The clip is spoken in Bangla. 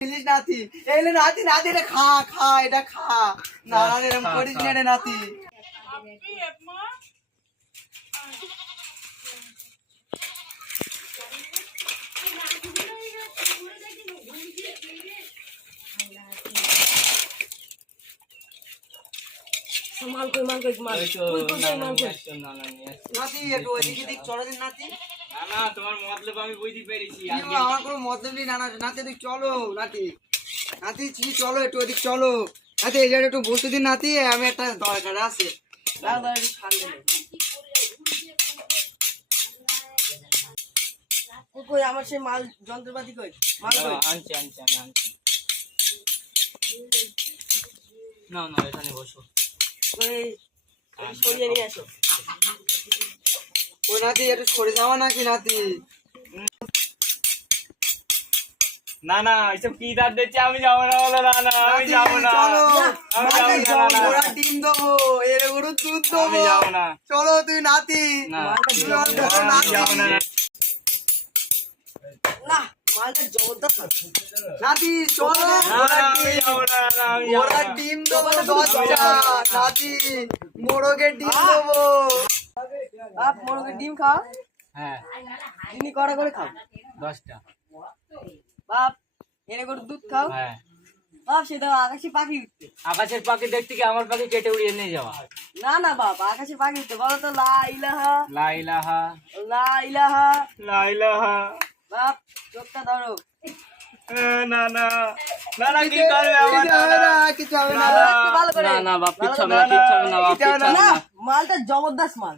ইলিশ নাতি এলে নাতি নাতি রে খা খা এটা খা না না এরকম করিস না রে নাতি নাতি একটু ওইদিকে দিক চলো দিন নাতি না তোমার মতলব আমি বুঝতে পেরেছি আমার কোনো মতলব নেই না নাতি তুই চলো নাতি নাতি চলো একটু ওইদিক চলো নাতি এই জায়গাটা একটু বসে দিন নাতি আমি একটা দরকার আছে কই আমার সেই মাল যন্ত্রপাতি কই মাল কই আনছি আমি আনছি না এখানে বসো ওই সরিয়ে নিয়ে আসো ওই নাতি একটু সরে যাওয়া নাকি নাতি না এইসব কি দাঁত দিচ্ছে আমি যাবো না বলো না আমি যাবো না ওরা টিম দেবো এর গরু দুধ আমি দেবো যাবো না চলো তুই নাতি না যাবো না না মালটা জবরদস্ত নাতি চলো ওরা ডিম দেবো 10টা নাতি মোরগের ডিম দেবো বাপ মোরগের ডিম খাও হ্যাঁ চিনি কড়া করে খাও 10টা বাপ এনে করে দুধ খাও হ্যাঁ বাপ সে দাও আকাশে পাখি উঠতে আকাশের পাখি দেখতে কি আমার পাখি কেটে উড়িয়ে নিয়ে যাওয়া না বাপ আকাশে পাখি উঠতে বলো তো লা ইলাহা লা ইলাহা লা ইলাহা লা ইলাহা বাপ চোখটা ধরো না কি করবে আমার কিছু হবে না না বাপ কিচ্ছু হবে না বাপ কিচ্ছু হবে না মালটা জবরদস্ত মাল